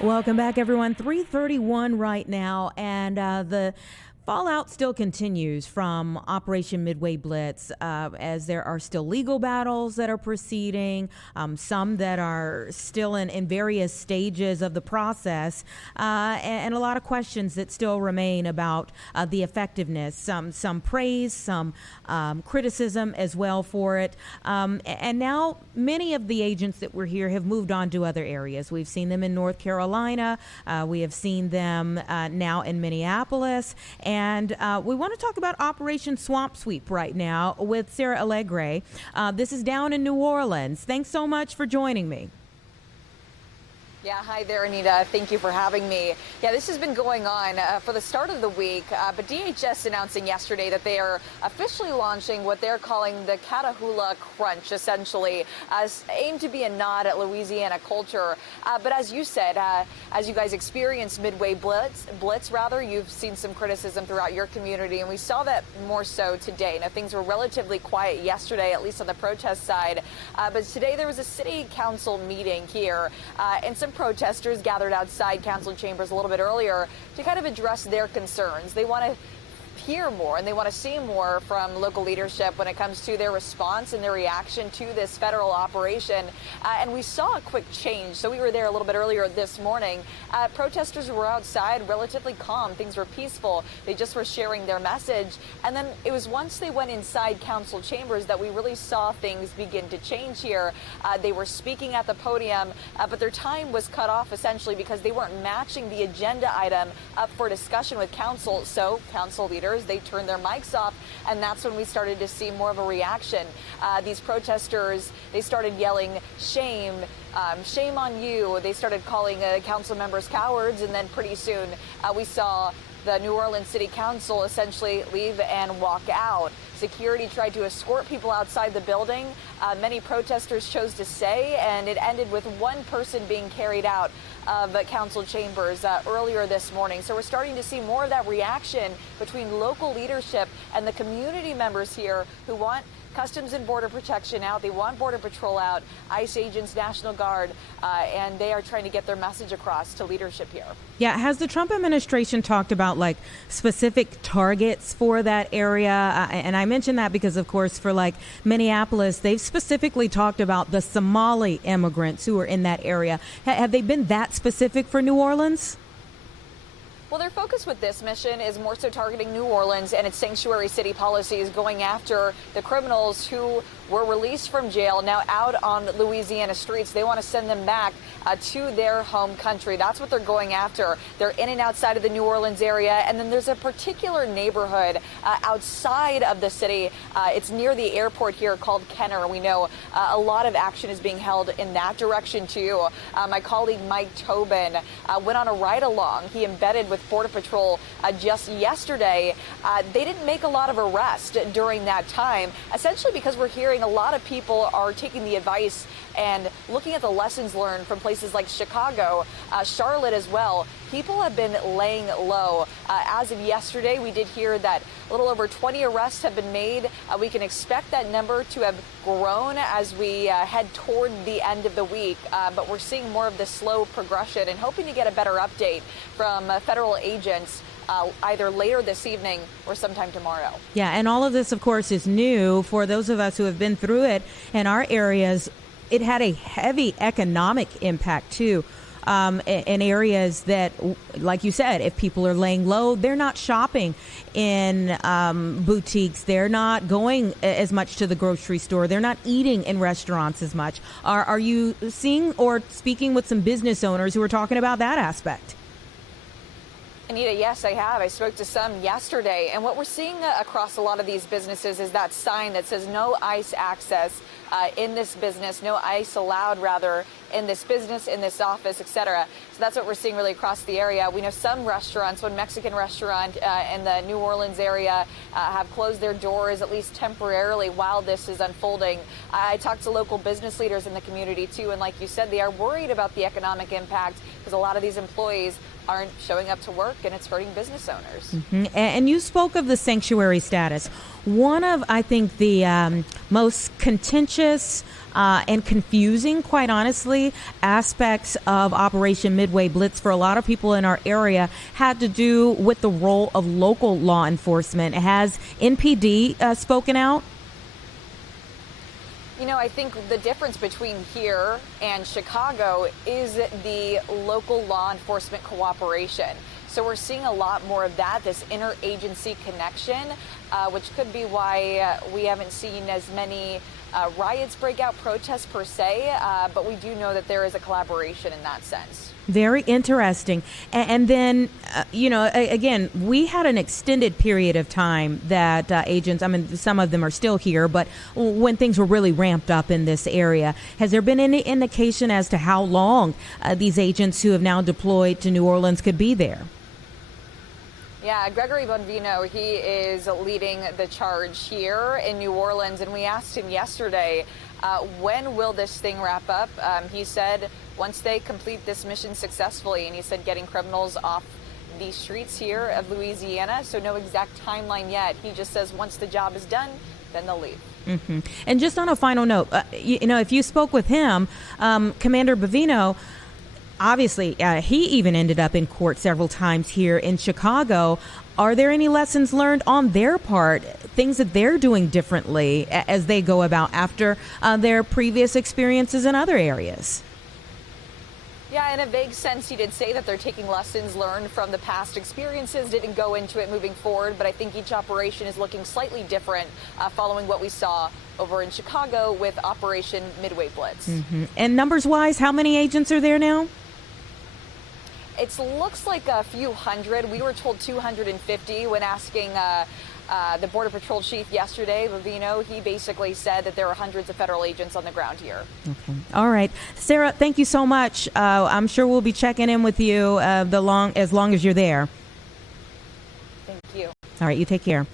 Welcome back, everyone. 3:31 right now, and the fallout still continues from Operation Midway Blitz, as there are still legal battles that are proceeding, some that are still in various stages of the process, and a lot of questions that still remain about the effectiveness. Some praise, some criticism as well for it. And now many of the agents that were here have moved on to other areas. We've seen them in North Carolina. We have seen them now in Minneapolis. And we want to talk about Operation Swamp Sweep right now with Sarah Alegre. This is down in New Orleans. Thanks so much for joining me. Yeah, hi there, Anita. Thank you for having me. Yeah, this has been going on for the start of the week, but DHS announcing yesterday that they are officially launching what they're calling the Catahoula Crunch, essentially, as aimed to be a nod at Louisiana culture. But as you said, as you guys experienced Midway Blitz, you've seen some criticism throughout your community, and we saw that more so today. Now, things were relatively quiet yesterday, at least on the protest side, but today there was a city council meeting here, and some protesters gathered outside council chambers a little bit earlier to kind of address their concerns. They want to hear more and they want to see more from local leadership when it comes to their response and their reaction to this federal operation. And we saw a quick change. So we were there a little bit earlier this morning. Protesters were outside, relatively calm. Things were peaceful. They just were sharing their message. And then it was once they went inside council chambers that we really saw things begin to change here. They were speaking at the podium, but their time was cut off essentially because they weren't matching the agenda item up for discussion with council. So council leaders, they turned their mics off, and that's when we started to see more of a reaction. These protesters, they started yelling, shame, shame on you. They started calling council members cowards, and then pretty soon we saw the New Orleans City Council essentially leave and walk out. Security tried to escort people outside the building. Many protesters chose to stay, and it ended with one person being carried out of council chambers earlier this morning. So we're starting to see more of that reaction between local leadership and the community members here who want Customs and Border Protection out. They want Border Patrol out, ICE agents, National Guard, and they are trying to get their message across to leadership here. Yeah, has the Trump administration talked about like specific targets for that area? And I mention that because, of course, for like Minneapolis, they've specifically talked about the Somali immigrants who are in that area. Have they been that specific for New Orleans? Well, their focus with this mission is more so targeting New Orleans and its sanctuary city policies, going after the criminals who were released from jail, now out on Louisiana streets. They want to send them back to their home country. That's what they're going after. They're in and outside of the New Orleans area. And then there's a particular neighborhood outside of the city. It's near the airport here called Kenner. We know a lot of action is being held in that direction, too. My colleague Mike Tobin went on a ride along. He embedded with Border Patrol just yesterday. They didn't make a lot of arrests during that time, essentially because we're hearing a lot of people are taking the advice and looking at the lessons learned from places like Chicago, Charlotte as well. People have been laying low. As of yesterday, we did hear that a little over 20 arrests have been made. We can expect that number to have grown as we head toward the end of the week. But we're seeing more of the slow progression and hoping to get a better update from federal agents either later this evening or sometime tomorrow. Yeah, and all of this, of course, is new for those of us who have been through it in our areas. It had a heavy economic impact, too, in areas that, like you said, if people are laying low, they're not shopping in boutiques. They're not going as much to the grocery store. They're not eating in restaurants as much. Are you seeing or speaking with some business owners who are talking about that aspect? Anita, yes, I have. I spoke to some yesterday, and what we're seeing across a lot of these businesses is that sign that says no ICE access in this business, no ICE allowed, rather, in this business, in this office, etc. So that's what we're seeing really across the area. We know some restaurants, one Mexican restaurant in the New Orleans area, have closed their doors, at least temporarily, while this is unfolding. I talked to local business leaders in the community, too, and like you said, they are worried about the economic impact because a lot of these employees aren't showing up to work, and it's hurting business owners. Mm-hmm. And you spoke of the sanctuary status. One of, I think, the most contentious contentious and confusing, quite honestly, aspects of Operation Midway Blitz for a lot of people in our area had to do with the role of local law enforcement. Has NPD spoken out? You know, I think the difference between here and Chicago is the local law enforcement cooperation. So we're seeing a lot more of that, this interagency connection, which could be why we haven't seen as many riots break out, protests per se, but we do know that there is a collaboration in that sense. Very interesting. And then, again, we had an extended period of time that agents, I mean, some of them are still here, but when things were really ramped up in this area, has there been any indication as to how long these agents who have now deployed to New Orleans could be there? Yeah, Gregory Bonvino, he is leading the charge here in New Orleans, and we asked him yesterday, when will this thing wrap up? He said once they complete this mission successfully, and he said getting criminals off the streets here of Louisiana, so no exact timeline yet. He just says once the job is done, then they'll leave. Mm-hmm. And just on a final note, if you spoke with him, Commander Bonvino, obviously, he even ended up in court several times here in Chicago. Are there any lessons learned on their part, things that they're doing differently as they go about after their previous experiences in other areas? Yeah, in a vague sense, he did say that they're taking lessons learned from the past experiences, didn't go into it moving forward, but I think each operation is looking slightly different following what we saw over in Chicago with Operation Midway Blitz. Mm-hmm. And numbers-wise, how many agents are there now? It looks like a few hundred. We were told 250 when asking the Border Patrol chief yesterday, Bonvino. He basically said that there are hundreds of federal agents on the ground here. Okay. All right. Sarah, thank you so much. I'm sure we'll be checking in with you as long as you're there. Thank you. All right. You take care.